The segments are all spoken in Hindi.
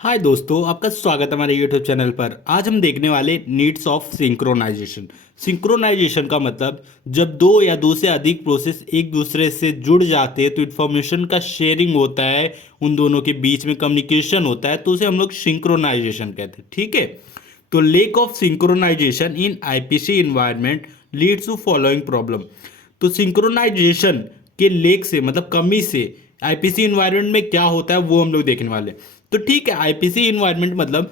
हाय दोस्तों, आपका स्वागत है हमारे यूट्यूब चैनल पर। आज हम देखने वाले नीड्स ऑफ सिंक्रोनाइजेशन। सिंक्रोनाइजेशन का मतलब जब दो या दो से अधिक प्रोसेस एक दूसरे से जुड़ जाते हैं तो इन्फॉर्मेशन का शेयरिंग होता है, उन दोनों के बीच में कम्युनिकेशन होता है, तो उसे हम लोग सिंक्रोनाइजेशन कहते हैं। ठीक है, तो lack of synchronization in IPC environment leads to following problem. तो सिंक्रोनाइजेशन के लेक से मतलब कमी से आईपीसी इन्वायरमेंट में क्या होता है वो हम लोग देखने वाले हैं। तो ठीक है, आईपीसी इन्वायरमेंट मतलब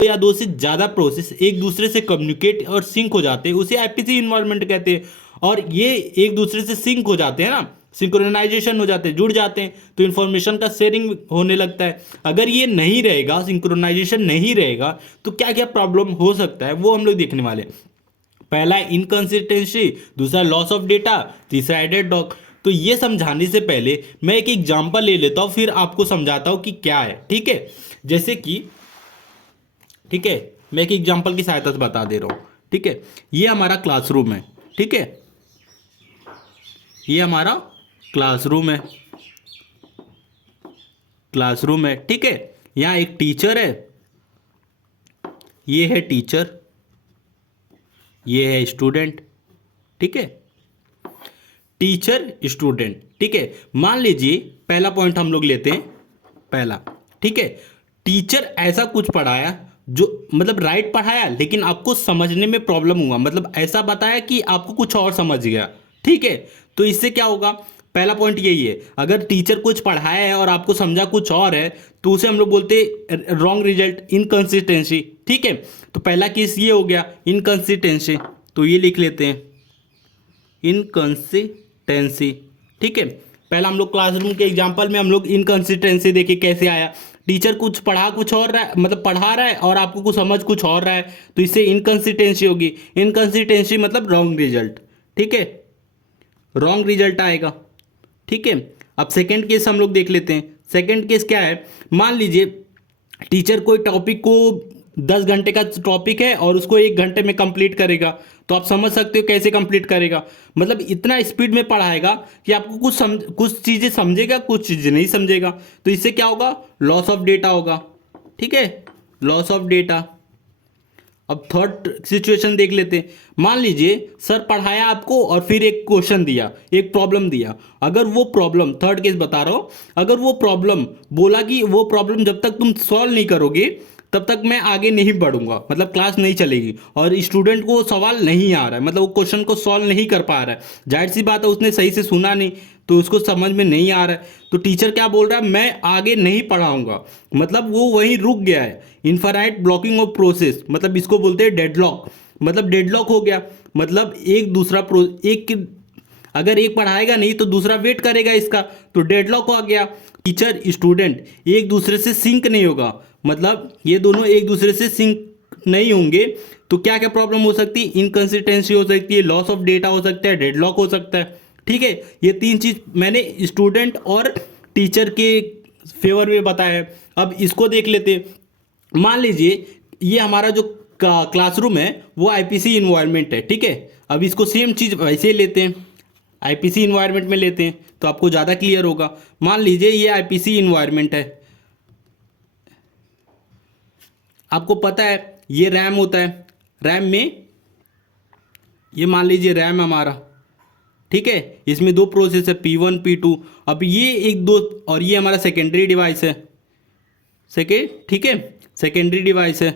दो या दो से ज़्यादा प्रोसेस एक दूसरे से कम्युनिकेट और सिंक हो जाते हैं, उसे आईपीसी इन्वायरमेंट कहते हैं। और ये एक दूसरे से सिंक हो जाते हैं ना, सिंक्रोनाइजेशन हो जाते हैं, जुड़ जाते हैं, तो इन्फॉर्मेशन का शेयरिंग होने लगता है। अगर ये नहीं रहेगा, सिंक्रोनाइजेशन नहीं रहेगा, तो क्या क्या प्रॉब्लम हो सकता है वो हम लोग देखने वाले हैं। पहला इनकंसिस्टेंसी, दूसरा लॉस ऑफ डेटा, तीसरा एडेड डॉग। तो ये समझाने से पहले मैं एक एग्जांपल ले लेता हूँ, फिर आपको समझाता हूँ कि क्या है। ठीक है, जैसे कि ठीक है, मैं एक एग्जांपल की सहायता से बता दे रहा हूँ। ठीक है, ये हमारा क्लासरूम है। ठीक है, ये हमारा क्लासरूम है। क्लासरूम है, ठीक है। यहाँ एक टीचर है, ये है टीचर, ये है स्टूडेंट। ठीक है, टीचर स्टूडेंट। ठीक है, मान लीजिए पहला पॉइंट हम लोग लेते हैं। पहला, ठीक है, टीचर ऐसा कुछ पढ़ाया जो मतलब राइट पढ़ाया, लेकिन आपको समझने में प्रॉब्लम हुआ, मतलब ऐसा बताया कि आपको कुछ और समझ गया। ठीक है, तो इससे क्या होगा, पहला पॉइंट यही है। अगर टीचर कुछ पढ़ाया है और आपको समझा कुछ और है, तो उसे हम लोग बोलते हैं रॉन्ग रिजल्ट, इनकंसिस्टेंसी। ठीक है, तो पहला केस ये हो गया, इनकंसिस्टेंसी। तो ये लिख लेते हैं, इनकंसिस्टेंसी। ठीक है, पहला हम लोग क्लासरूम के एग्जांपल में हम लोग इनकंसिस्टेंसी देखिए कैसे आया। टीचर कुछ पढ़ा कुछ और रहा है, मतलब पढ़ा रहा है और आपको कुछ समझ कुछ और रहा है, तो इससे इनकंसिस्टेंसी होगी। इनकंसिस्टेंसी मतलब रॉन्ग रिजल्ट। ठीक है, रॉन्ग रिजल्ट आएगा। ठीक है, अब सेकेंड केस हम लोग देख लेते हैं। सेकेंड केस क्या है, मान लीजिए टीचर कोई टॉपिक को 10 घंटे का टॉपिक है और उसको 1 घंटे में कंप्लीट करेगा, तो आप समझ सकते हो कैसे कंप्लीट करेगा। मतलब इतना स्पीड में पढ़ाएगा कि आपको कुछ चीज़ें समझेगा, कुछ चीज़ें नहीं समझेगा, तो इससे क्या होगा, लॉस ऑफ डेटा होगा। ठीक है, लॉस ऑफ डेटा। अब थर्ड सिचुएशन देख लेते हैं। मान लीजिए सर पढ़ाया आपको और फिर एक क्वेश्चन दिया, एक प्रॉब्लम दिया। अगर वो प्रॉब्लम, थर्ड केस बता रहा हूँ, अगर वो प्रॉब्लम बोला कि वो प्रॉब्लम जब तक तुम सॉल्व नहीं करोगे तब तक मैं आगे नहीं बढ़ूंगा, मतलब क्लास नहीं चलेगी, और स्टूडेंट को सवाल नहीं आ रहा है, मतलब वो क्वेश्चन को सॉल्व नहीं कर पा रहा है, जाहिर सी बात है उसने सही से सुना नहीं, तो उसको समझ में नहीं आ रहा है, तो टीचर क्या बोल रहा है, मैं आगे नहीं पढ़ाऊंगा, मतलब वो वहीं रुक गया है। इनफाइनाइट ब्लॉकिंग ऑफ प्रोसेस, मतलब इसको बोलते हैं डेडलॉक, मतलब डेडलॉक हो गया, मतलब एक दूसरा अगर एक पढ़ाएगा नहीं तो दूसरा वेट करेगा इसका, तो डेडलॉक हो गया। टीचर स्टूडेंट एक दूसरे से सिंक नहीं होगा, मतलब ये दोनों एक दूसरे से सिंक नहीं होंगे, तो क्या क्या प्रॉब्लम हो सकती है, इनकंसिस्टेंसी हो सकती है, लॉस ऑफ डेटा हो सकता है, डेडलॉक हो सकता है। ठीक है, ये तीन चीज मैंने स्टूडेंट और टीचर के फेवर में बताया है। अब इसको देख लेते हैं। मान लीजिए ये हमारा जो क्लासरूम है वो आईपीसी इन्वायरमेंट है। ठीक है, अब इसको सेम चीज़ वैसे ही लेते हैं, आईपीसी इन्वायरमेंट में लेते हैं तो आपको ज़्यादा क्लियर होगा। मान लीजिए ये आईपीसी इन्वायरमेंट है, आपको पता है ये रैम होता है, रैम में ये मान लीजिए रैम हमारा, ठीक है, इसमें दो प्रोसेस है P1 P2। अब ये एक दो, और ये हमारा सेकेंडरी डिवाइस है, ठीक है, सेकेंडरी डिवाइस है।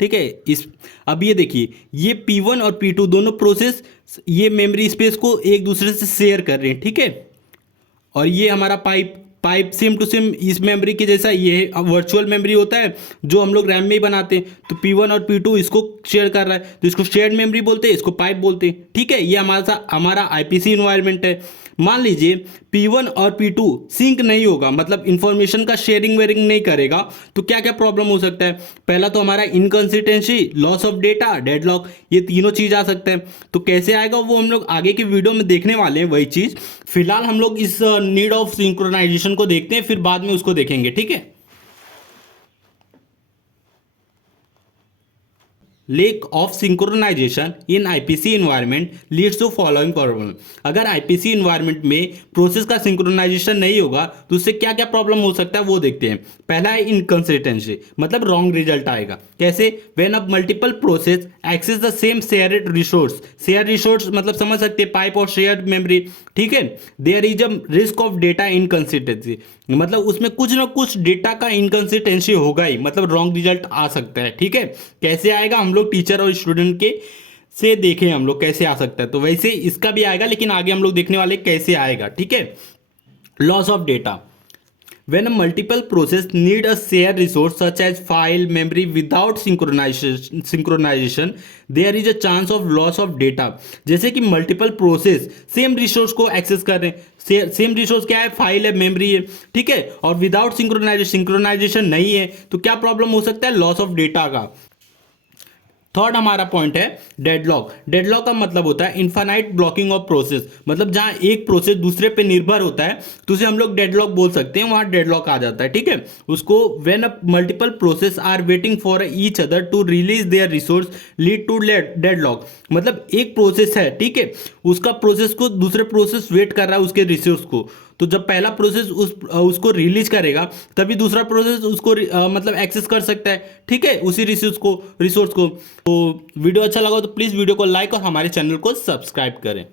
ठीक है, इस अब ये देखिए ये P1 और P2 दोनों प्रोसेस ये मेमोरी स्पेस को एक दूसरे से शेयर कर रहे हैं। ठीक है, और ये हमारा pipe pipe same to same इस मेमोरी के जैसा, ये वर्चुअल मेमोरी होता है जो हम लोग रैम में ही बनाते हैं, तो P1 और P2 इसको शेयर कर रहा है, तो इसको शेयर्ड मेमोरी बोलते हैं, इसको पाइप बोलते हैं। ठीक है, ये हमारा आईपीसी इन्वायरमेंट है। मान लीजिए P1 और P2 सिंक नहीं होगा, मतलब इंफॉर्मेशन का शेयरिंग वेयरिंग नहीं करेगा, तो क्या क्या प्रॉब्लम हो सकता है, पहला तो हमारा inconsistency, loss of data, deadlock, ये तीनों चीज़ आ सकते हैं। तो कैसे आएगा वो हम लोग आगे की वीडियो में देखने वाले हैं वही चीज़। फिलहाल हम लोग इस नीड ऑफ सिंक्रोनाइजेशन को देखते हैं, फिर बाद में उसको देखेंगे। ठीक है, lack of synchronization in IPC environment leads to following problem. अगर आईपीसी इन्वायरमेंट में प्रोसेस का सिंक्रोनाइजेशन नहीं होगा तो उससे क्या क्या प्रॉब्लम हो सकता है वो देखते हैं। पहला है इनकंसिस्टेंसी, मतलब रॉन्ग रिजल्ट आएगा। कैसे? When a multiple process access the same shared resource, share resource मतलब समझ सकते हैं पाइप और शेयर्ड मेमोरी, ठीक है। There is a risk of data inconsistency, मतलब उसमें कुछ ना कुछ डेटा का इनकंसिस्टेंसी होगा ही, मतलब रॉन्ग रिजल्ट आ सकता है, ठीक है। कैसे आएगा? हम लोग टीचर और स्टूडेंट के से देखें हम लोग कैसे आ सकता है, तो वैसे इसका भी आएगा, लेकिन आगे हम लोग देखने वाले कैसे आएगा, ठीक है। Loss of data, when a multiple process need a shared resource such as file memory without synchronization there is a chance of loss of data। जैसे कि मल्टीपल प्रोसेस सेम रिसोर्स को एक्सेस कर रहे हैं, सेम रिसोर्स क्या है? फाइल है, मेमोरी है, ठीक है, और विदाउट सिंक्रोनाइजेशन नहीं है, तो क्या प्रॉब्लम हो सकता है? लॉस ऑफ डेटा का। थर्ड हमारा पॉइंट है डेडलॉक। डेडलॉक का मतलब होता है इनफाइनाइट ब्लॉकिंग ऑफ प्रोसेस, मतलब जहां एक प्रोसेस दूसरे पे निर्भर होता है तो उसे हम लोग डेडलॉक बोल सकते हैं, वहां डेडलॉक आ जाता है, ठीक है। उसको when a multiple process are waiting for each other to release their resource lead to deadlock, मतलब एक प्रोसेस है, ठीक है, उसका प्रोसेस को दूसरे प्रोसेस वेट कर रहा है उसके रिसोर्स को, तो जब पहला प्रोसेस उसको रिलीज करेगा तभी दूसरा प्रोसेस उसको मतलब एक्सेस कर सकता है, ठीक है, उसी रिसोर्स को। तो वीडियो अच्छा लगा तो प्लीज़ वीडियो को लाइक और हमारे चैनल को सब्सक्राइब करें।